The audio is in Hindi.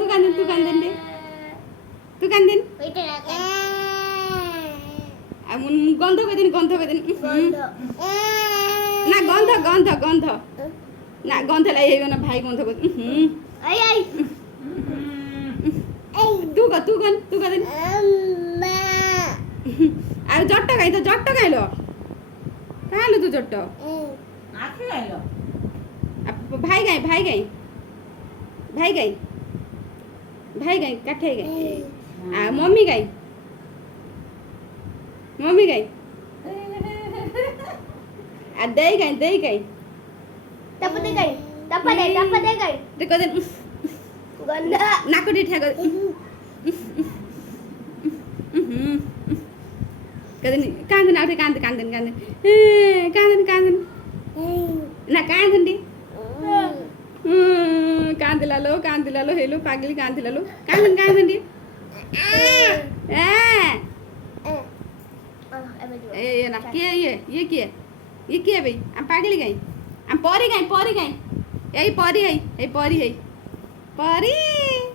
तू कांदन दे तू कांदन गंध कदिन ना गंध ना गंध लाई ना भाई गंध कदिन तू कदिन আর জটটা গাই তো জটটা গাইলো কালো তো জটটা আখে গাইলো ভাই গাই কাঠে গাই আর মম্মি গাই আর দেই গাই tapade gai te কদিন ganda নাকটি ঠেক कदन कांदन आउटे कांदन ना कांदन दी कांदिलालो हेलो पागली कांदिलालो कांदन दी ए ना के ये के भाई हम पागली गई हम परी गई ए परी है परी